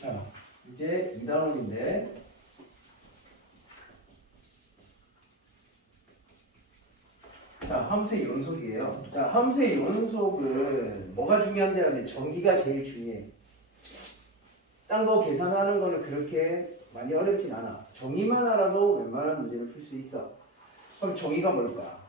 자, 이제 2단원인데 자, 함수의 연속이에요. 자, 함수의 연속은 뭐가 중요한데 하면 정의가 제일 중요해. 딴 거 계산하는 거는 그렇게 많이 어렵진 않아. 정의만 알아도 웬만한 문제를 풀 수 있어. 그럼 정의가 뭘까?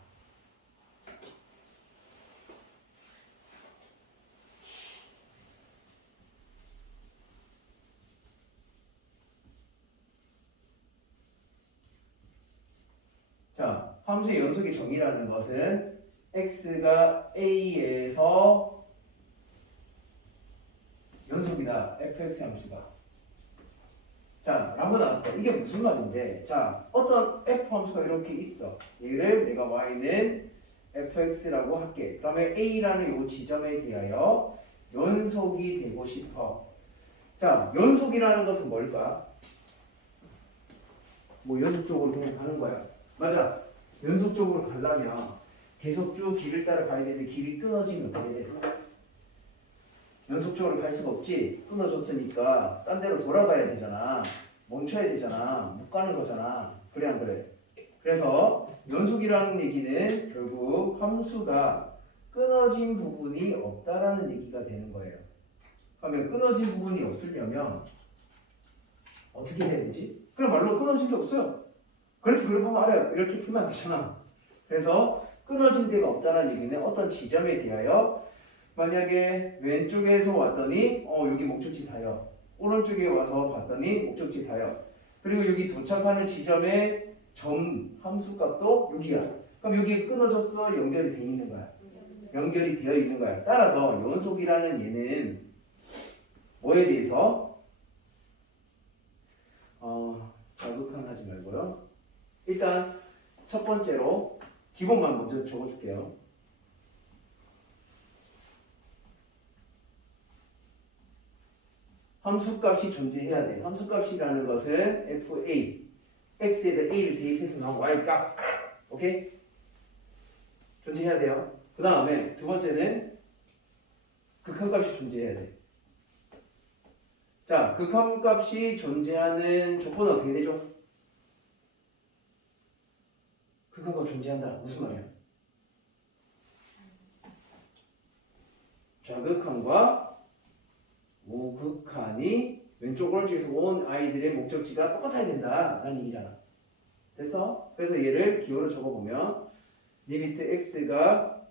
자, 함수의 연속의 정의라는 것은 x가 a에서 연속이다. fx 함수가. 자, 라고 나왔어. 이게 무슨 말인데? 자, 어떤 f 함수가 이렇게 있어. 얘를 내가 y는 fx라고 할게. 그러면 a라는 이 지점에 대하여 연속이 되고 싶어. 자, 연속이라는 것은 뭘까? 뭐 연속적으로 그냥 가는 거야. 맞아. 연속적으로 가려면 계속 쭉 길을 따라 가야 되는데 길이 끊어지면 어떻게 돼? 연속적으로 갈 수가 없지. 끊어졌으니까 딴 데로 돌아가야 되잖아. 멈춰야 되잖아. 못 가는 거잖아. 그래 안 그래? 그래서 연속이라는 얘기는 결국 함수가 끊어진 부분이 없다라는 얘기가 되는 거예요. 그러면 끊어진 부분이 없으려면 어떻게 해야 되지? 그럼 말로 끊어진 게 없어요. 그렇게 보면 알아요. 이렇게 풀면 안 되잖아. 그래서 끊어진 데가 없다는 얘기는 어떤 지점에 대하여 만약에 왼쪽에서 왔더니 여기 목적지 다요. 오른쪽에 와서 봤더니 목적지 다요. 그리고 여기 도착하는 지점의 점 함수값도 여기야. 그럼 여기 끊어졌어? 연결이 돼 있는 거야. 연결이 되어 있는 거야. 따라서 연속이라는 얘는 뭐에 대해서 자극한 하지 말고요. 일단 첫 번째로 기본만 먼저 적어줄게요. 함수값이 존재해야 돼. 함수값이라는 것은 fa, x에다 a를 대입해서 나온 y값. 오케이? 존재해야 돼요. 그 다음에 두 번째는 극한값이 존재해야 돼. 자, 극한값이 존재하는 조건은 어떻게 되죠? 극한값 존재한다. 무슨 말이야? 좌극한과 우극한이 왼쪽 오른쪽에서 온 아이들의 목적지가 똑같아야 된다라는 얘기잖아. 됐어? 그래서 얘를 기호로 적어보면 리미트 x가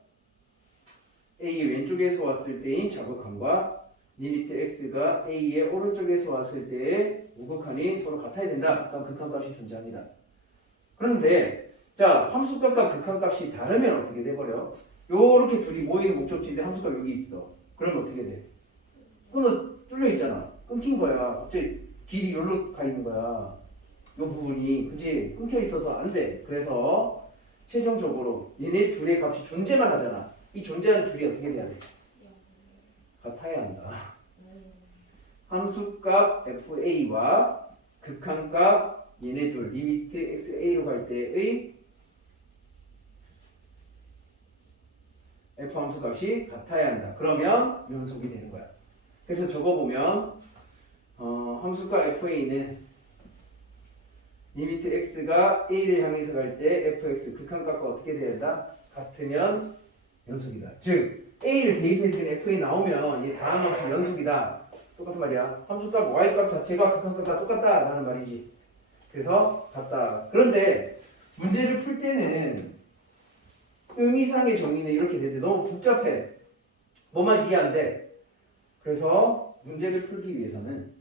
a의 왼쪽에서 왔을 때인 좌극한과 리미트 x가 a의 오른쪽에서 왔을 때의 우극한이 서로 같아야 된다. 그럼 극한값이 존재합니다. 그런데 자, 함수값과 극한값이 다르면 어떻게 돼버려? 요렇게 둘이 모이는 목적지인데 함수가 여기 있어. 그러면 어떻게 돼? 뚫려 있잖아. 끊긴 거야. 갑자기 길이 여기로 가 있는 거야. 요 부분이 그치? 끊겨 있어서 안 돼. 그래서 최종적으로 얘네 둘의 값이 존재만 하잖아. 이 존재하는 둘이 어떻게 돼야 돼? 같아야 한다. 함수값 fa와 극한값 얘네 둘 리미트 xa로 갈 때의 f 함수값이 같아야 한다. 그러면 연속이 되는 거야. 그래서 적어보면 함수값 fa는 리미트 x가 a를 향해서 갈 때 fx 극한값과 어떻게 돼야 된다? 같으면 연속이다. 즉 a를 대입해서 fa 나오면 이 다음 함수 연속이다. 똑같은 말이야. 함수값 y값 자체가 극한값과 똑같다라는 말이지. 그래서 같다. 그런데 문제를 풀 때는 의미상의 정의는 이렇게 되는데 너무 복잡해. 뭐만 이해 안 돼. 그래서 문제를 풀기 위해서는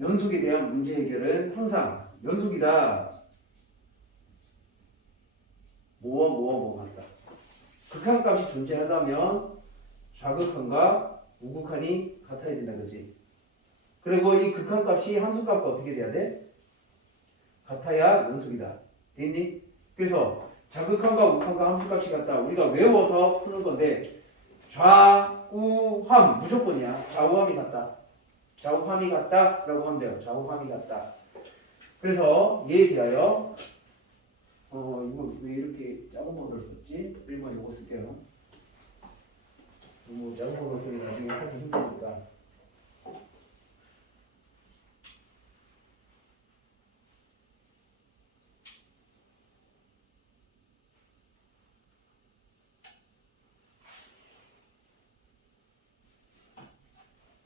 연속에 대한 문제 해결은 항상 연속이다. 뭐와 같다. 극한값이 존재하려면 좌극한과 우극한이 같아야 된다. 그치? 그리고 이 극한값이 함수값과 어떻게 돼야 돼? 같아야 연속이다. 됐니? 그래서 좌극한과 우극한과 함수값이 같다. 우리가 외워서 푸는 건데 좌우함 무조건이야. 좌우함이 같다. 좌우함이 같다 라고 하면 돼요. 좌우함이 같다. 그래서 얘에 대하여 이거 왜 이렇게 작은 번호를 썼지? 1번 이거 쓸게요. 너무 작은 거 쓰면 나중에 하기 힘드니까.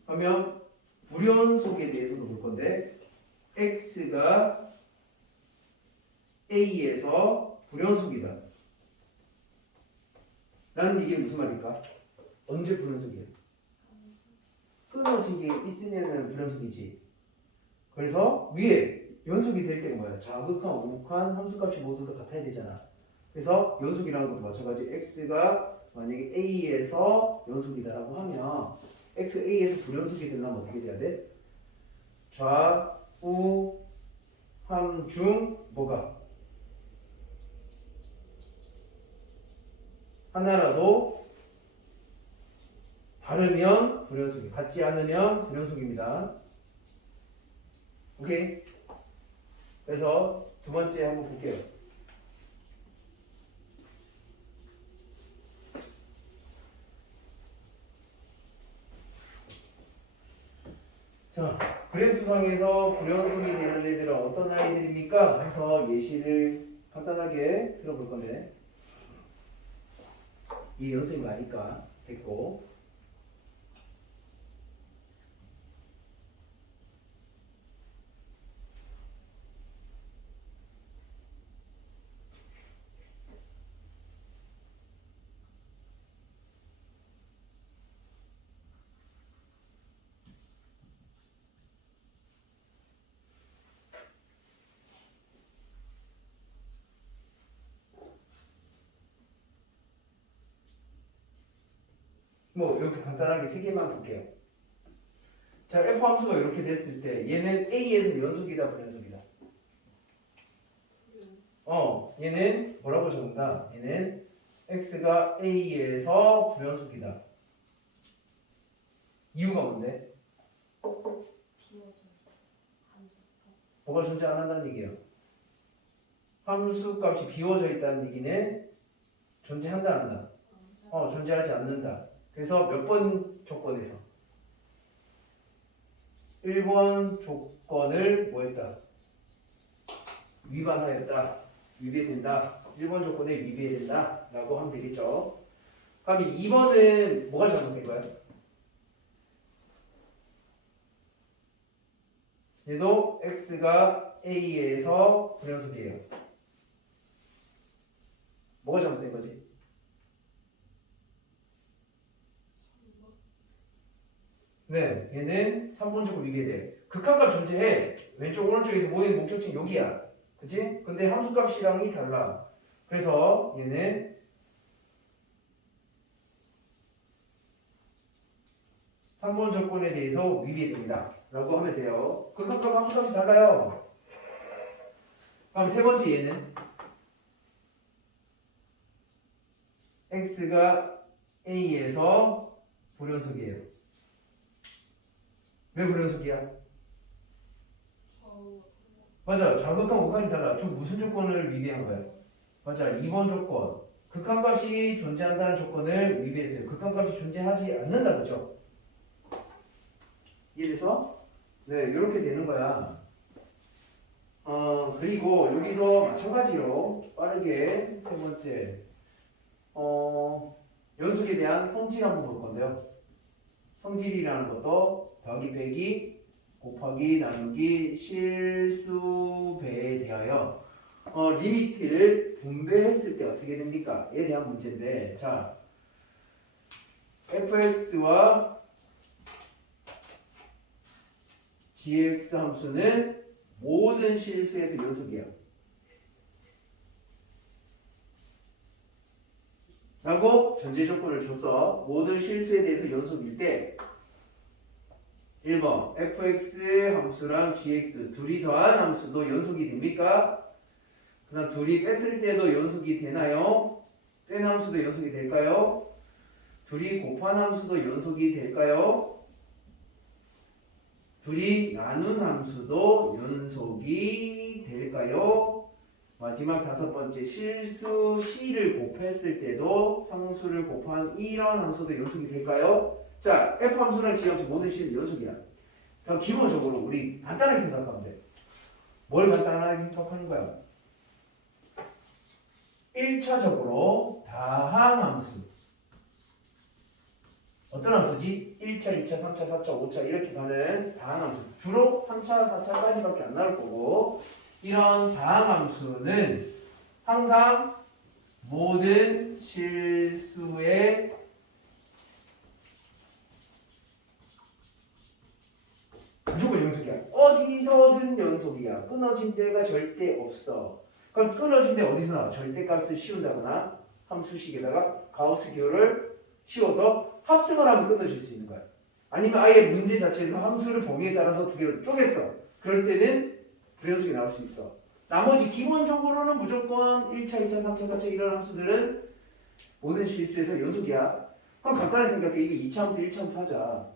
그러면 불연속에 대해서도 볼 건데 x가 a에서 불연속이다 라는 얘기는 무슨 말일까? 언제 불연속이야? 끊어진 게 있으면 불연속이지. 그래서 위에 연속이 될 때는 뭐야? 자극한, 오목한 함수값이 모두 다 같아야 되잖아. 그래서 연속이라는 것도 마찬가지. x가 만약에 a에서 연속이다라고 하면 x a에서 불연속이 되려면 어떻게 돼야 돼? 좌우 함중 뭐가? 하나라도 다르면 불연속이, 같지 않으면 불연속입니다. 오케이? 그래서 두 번째 한번 볼게요. 자, 그래프상에서 불연속이 되는 애들은 어떤 아이들입니까? 해서 예시를 간단하게 들어볼 건데 이 연속인 거 아니까 됐고, 뭐 이렇게 간단하게 세 개만 볼게요. 자, f 함수가 이렇게 됐을 때 얘는 a에서 연속이다 불연속이다? 얘는 뭐라고 적는다? 얘는 x가 a에서 불연속이다. 이유가 뭔데? 뭐가 존재 안 한다는 얘기예요. 함수 값이 비워져 있다는 얘기는 존재한다 안 한다? 존재하지 않는다. 그래서 몇 번 조건에서? 1번 조건을 뭐 했다? 위반하였다. 위배된다. 1번 조건에 위배된다 라고 하면 되겠죠. 그럼 2번은 뭐가 잘못된 거야? 얘도 x가 a에서 불연속이에요. 뭐가 잘못된 거지? 네, 얘는 3번적으로 위배돼. 극한값 존재해. 왼쪽 오른쪽에서 모이는 목적지는 여기야. 그치? 근데 함수값이랑이 달라. 그래서 얘는 3번 조건에 대해서 위배됩니다 라고 하면 돼요. 극한값 함수값이 달라요. 그럼 세 번째 얘는 x가 a에서 불연속이에요. 왜 불연속이야? 맞아. 자극한 오칸이 달라. 저 무슨 조건을 위배한 거야? 맞아. 2번 조건. 극한값이 존재한다는 조건을 위배했어요. 극한값이 존재하지 않는다. 그죠? 이해돼서? 네, 이렇게 되는 거야. 그리고 여기서 마찬가지로 빠르게 세 번째 연속에 대한 성질 한번 볼 건데요. 성질이라는 것도 더하기 빼기 곱하기 나누기 실수배에 대하여 리미트를 분배했을 때 어떻게 됩니까? 에 대한 문제인데, 자, fx와 gx 함수는 모든 실수에서 연속이야 라고 전제 조건을 줬어. 모든 실수에 대해서 연속일 때 1번 fx 함수랑 gx 둘이 더한 함수도 연속이 됩니까? 그 다음 둘이 뺐을 때도 연속이 되나요? 뺀 함수도 연속이 될까요? 둘이 곱한 함수도 연속이 될까요? 둘이 나눈 함수도 연속이 될까요? 마지막 다섯 번째 실수 C를 곱했을 때도 상수를 곱한 이런 함수도 연속이 될까요? 자, F 함수랑 G 함수 모든 C는 연속이야. 그럼 기본적으로 우리 간단하게 생각하면 돼. 뭘 간단하게 생각하는 거야? 1차적으로 다항 함수. 어떤 함수지? 1차, 2차, 3차, 4차, 5차 이렇게 가는 다항 함수. 주로 3차, 4차까지밖에 안 나올 거고 이런 다항 함수는 항상 모든 실수의 무조건 연속이야. 어디서든 연속이야. 끊어진 데가 절대 없어. 그럼 끊어진 데 어디서 나와? 절대값을 씌운다거나 함수식에다가 가우스 기호를 씌워서 합승을 하면 끊어질 수 있는 거야. 아니면 아예 문제 자체에서 함수를 범위에 따라서 두 개로 쪼갰어. 그럴 때는 불연속이 나올 수 있어. 나머지 기본적으로는 무조건 1차, 2차, 3차, 4차 이런 함수들은 모든 실수에서 연속이야. 그럼 간단히 생각해. 이거 2차 함수, 1차 함수 하자.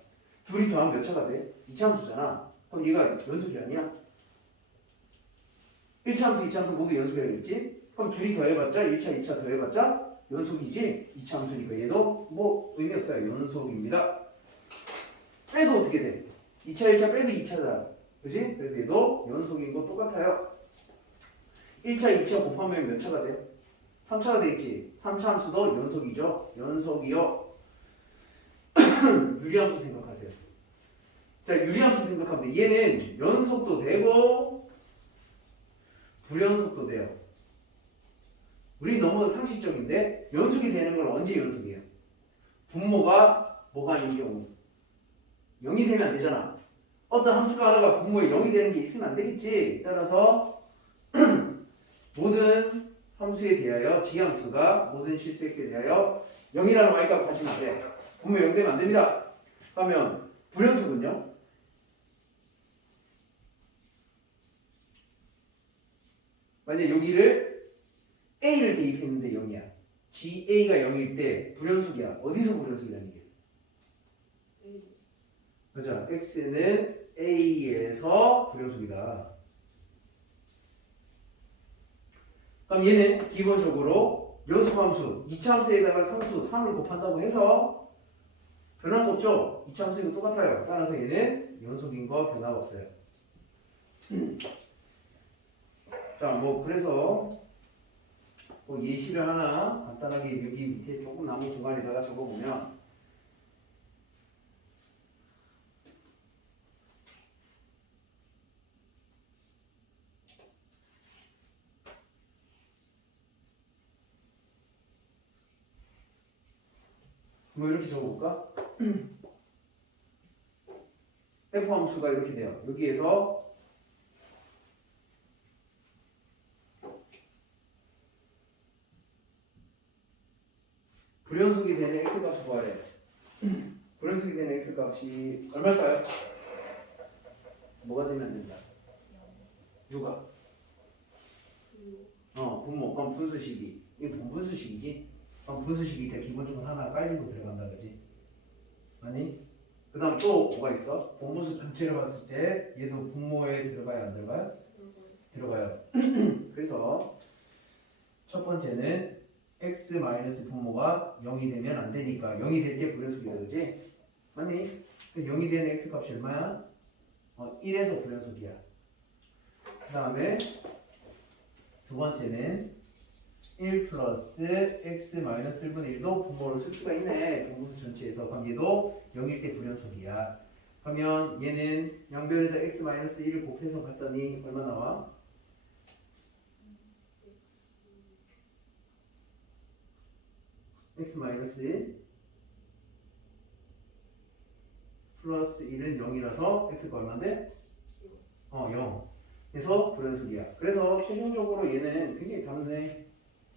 둘이 더하면 몇 차가 돼? 2차 함수잖아. 그럼 얘가 연속이 아니야? 1차 함수, 2차 함수 모두 연속이라겠지? 그럼 둘이 더해봤자 1차, 2차 더해봤자 연속이지? 2차 함수니까 얘도 뭐 의미 없어요. 연속입니다. 빼도 어떻게 돼? 2차, 1차 빼도 2차잖아. 그지? 그래서 얘도 연속인 거 똑같아요. 1차, 2차 곱하면 몇 차가 돼? 3차가 되겠지? 3차 함수도 연속이죠? 연속이요. 유리함수 생각하세요. 자, 유리함수 생각하면 돼. 얘는 연속도 되고 불연속도 돼요. 우리 너무 상식적인데 연속이 되는 건 언제 연속이에요? 분모가 뭐가 아닌 경우 0이 되면 안 되잖아. 어떤 함수가 하나가 분모에 0이 되는 게 있으면 안 되겠지. 따라서 모든 함수에 대하여 G함수가 모든 실수 X에 대하여 0이라는 Y값 가지면 안 돼. 분모에 0 되면 안 됩니다. 그러면 불연속은요? 만약 여기를 A를 대입했는데 0이야. GA가 0일 때 불연속이야. 어디서 불연속이라는 얘기야? 그죠? X는 A에서 불연속이다. 그럼 얘는 기본적으로 연속함수, 2차 함수에다가 상수 3을 곱한다고 해서 변화가 없죠? 2차 함수이고 똑같아요. 따라서 얘는 연속인 거 변화가 없어요. 자, 뭐 그래서 뭐 예시를 하나 간단하게 여기 밑에 조금 남은 공간에다가 적어보면 뭐 이렇게 적어볼까? F 함수가 이렇게 돼요. 여기에서 불연속이 되는 X값을 구하래. 불연속이 되는 X값이 얼마일까요? 뭐가 되면 안 된다? 누가? 분모. 그럼 분수식이. 이거 분수식이지? 그럼 분수식이 때 기본적으로 하나 깔린 거 들어간다 그지? 아니? 그 다음 또 뭐가 있어? 분수 전체를 봤을 때 얘도 분모에 들어가요 안 들어가요? 들어가요. 그래서 첫 번째는 x 마이너스 분모가 0이 되면 안 되니까 0이 될 때 불연속이다 그지? 아니? 0이 되는 x 값이 얼마야? 1에서 불연속이야. 그 다음에 두 번째는 1 플러스 x 마이너스 1분의 1도 분모로 쓸 수가 있네. 분수 전체에서. 그럼 얘도 0일 때 불연속이야. 그러면 얘는 양변에다 x 마이너스 1을 곱해서 봤더니 얼마 나와? x 마이너스 1 플러스 1은 0이라서 x가 얼마인데? 0. 그래서 불연속이야. 그래서 최종적으로 얘는 굉장히 단순해.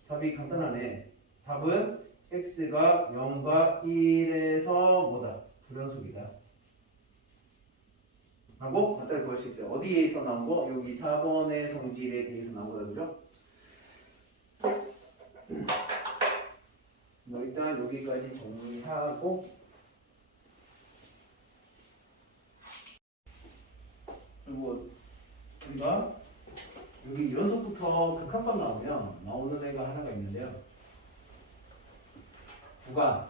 답이 간단하네. 답은 x가 0과 1에서 뭐다? 불연속이다. 라고 간단히 구할 수 있어요. 어디에서 나온 거? 여기 4번의 성질에 대해서 나온 거다. 그죠? 일단 여기까지 정리하고 그리고 우리가 여기 연속부터 극한값 나오면 나오는 애가 하나가 있는데요. 구간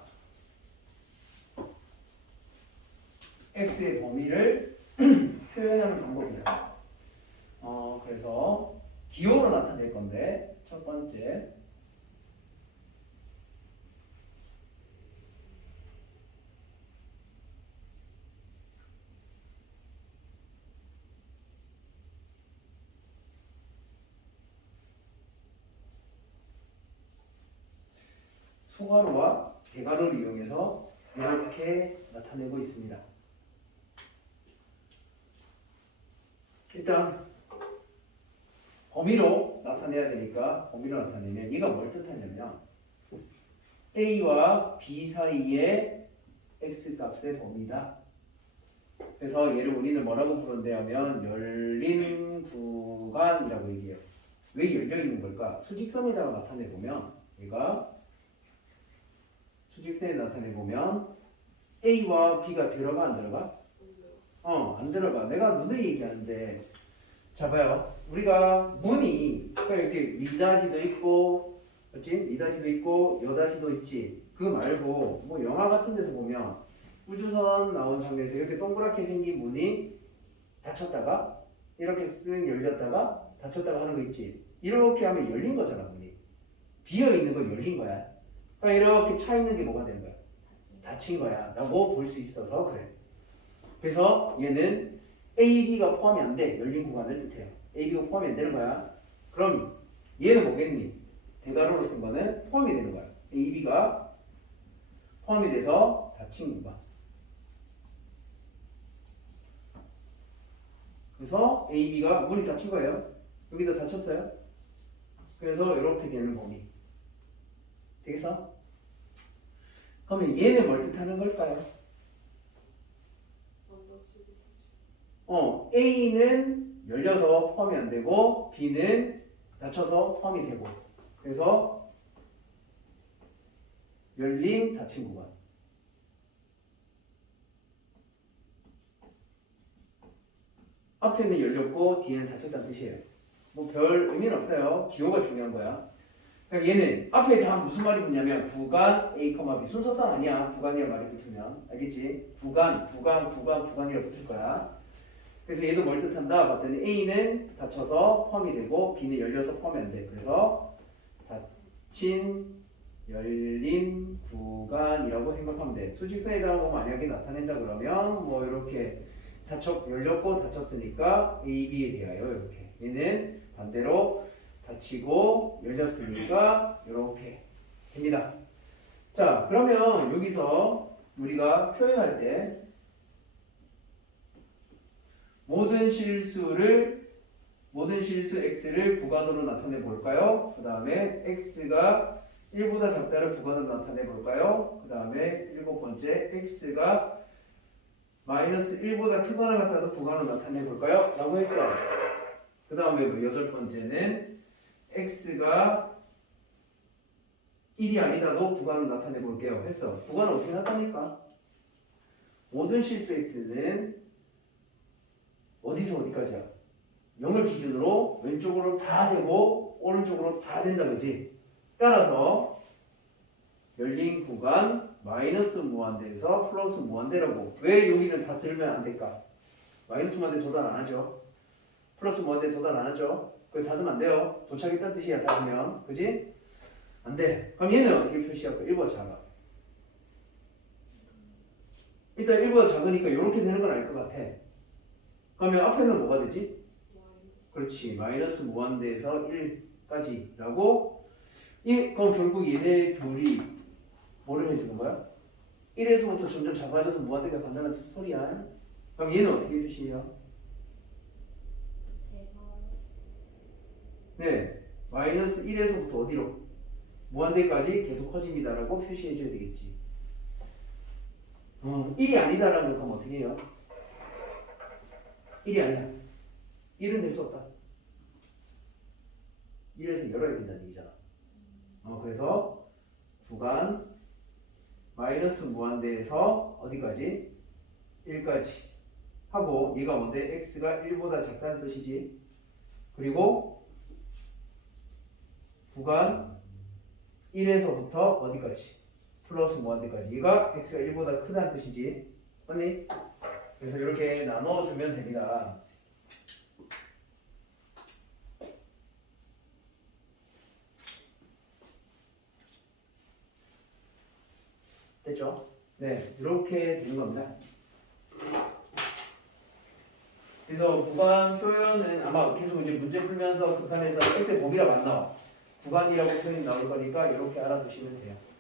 x의 범위를 표현하는 방법이에요. 그래서 기호로 나타낼 건데 첫 번째 소가로와 대가로를 이용해서 이렇게 나타내고 있습니다. 일단 범위로 나타내야 되니까 범위로 나타내면 얘가 뭘 뜻하냐면 A와 B 사이의 X값의 범위다. 그래서 얘를 우리는 뭐라고 부른대 하면 열린 구간이라고 얘기해요. 왜 열려있는 걸까? 수직선에다가 나타내보면 얘가 수직선에 나타내보면 A와 B가 들어가 안 들어가? 안 들어가. 내가 눈을 얘기하는데 자 봐요. 우리가 문이 그러니까 이렇게 미닫이도 있고 그렇지? 미닫이도 있고 여닫이도 있지. 그거 말고 뭐 영화 같은 데서 보면 우주선 나온 장면에서 이렇게 동그랗게 생긴 문이 닫혔다가 이렇게 쓱 열렸다가 닫혔다가 하는 거 있지. 이렇게 하면 열린 거잖아 문이. 비어 있는 거 열린 거야. 그러니까 이렇게 차 있는 게 뭐가 되는 거야? 닫힌 거야 라고 볼 수 있어서 그래. 그래서 얘는 A, B가 포함이 안 돼. 열린 구간을 뜻해요. A, B가 포함이 안 되는 거야. 그럼 얘는 뭐겠니? 대괄호로 쓴 거는 포함이 되는 거야. A, B가 포함이 돼서 닫힌 구간. 그래서 A, B가 문이 닫힌 거예요. 여기도 닫혔어요. 그래서 이렇게 되는 범위. 되겠어? 그러면 얘는 뭘 뜻하는 걸까요? A는 열려서 포함이 안 되고 B는 닫혀서 포함이 되고 그래서 열린 닫힌 구간. 앞에는 열렸고 뒤에는 닫혔다는 뜻이에요. 뭐 별 의미는 없어요. 기호가 중요한 거야. 그러니까 얘는 앞에 다 무슨 말이 붙냐면 구간 A, B 순서상 아니야. 구간이야 말이 붙으면 알겠지? 구간이라고 붙을 거야. 그래서 얘도 뭘 뜻한다? 봤더니 A는 닫혀서 포함이 되고 B는 열려서 포함이 안 돼. 그래서 닫힌 열린 구간이라고 생각하면 돼. 수직선에다가 뭐 만약에 나타낸다 그러면 뭐 이렇게 열렸고 닫혔으니까 A, B에 대하여 이렇게. 얘는 반대로 닫히고 열렸으니까 이렇게 됩니다. 자, 그러면 여기서 우리가 표현할 때 모든 실수 x를 구간으로 나타내 볼까요? 그 다음에 x가 1보다 작다를 구간으로 나타내 볼까요? 그 다음에 일곱 번째 x가 마이너스 1보다 크거나 같다도 구간으로 나타내 볼까요? 라고 했어. 그 다음에 여덟 번째는 x가 1이 아니다도 구간으로 나타내 볼게요. 했어. 구간을 어떻게 나타낼까? 모든 실수 x는 어디서 어디까지야? 0을 기준으로 왼쪽으로 다 되고 오른쪽으로 다 된다 그지? 따라서 열린 구간 마이너스 무한대에서 플러스 무한대라고. 왜 여기는 다 들면 안 될까? 마이너스 무한대 도달 안 하죠. 플러스 무한대 도달 안 하죠. 그거 닫으면 안 돼요. 도착했다는 뜻이야 닫으면. 그지? 안 돼. 그럼 얘는 어떻게 표시할까? 1보다 작아. 일단 1보다 작으니까 이렇게 되는 건 알 것 같아. 그러면 앞에는 뭐가 되지? 그렇지. 마이너스 무한대에서 1까지라고. 그럼 결국 얘네 둘이 뭐를 해주는 거야? 1에서부터 점점 작아져서 무한대가 간다는 소리야. 그럼 얘는 어떻게 표시해요? 네. 마이너스 1에서부터 어디로? 무한대까지 계속 커집니다라고 표시해줘야 되겠지. 1이 아니다라는 걸 그럼 어떻게 해요? 1이 아니야. 1은 될 수 없다. 1에서 열어야 된다는 얘기잖아. 그래서 구간 마이너스 무한대에서 어디까지? 1까지 하고 얘가 뭔데? x가 1보다 작다는 뜻이지. 그리고 구간 1에서부터 어디까지? 플러스 무한대까지. 얘가 x가 1보다 크다는 뜻이지. 맞니? 그래서 이렇게 나눠주면 됩니다. 됐죠? 네, 이렇게 되는 겁니다. 그래서 구간 표현은 아마 계속 이제 문제 풀면서 극한에서 x의 범위라고 안 나와. 구간이라고 표현이 나올 거니까 이렇게 알아두시면 돼요.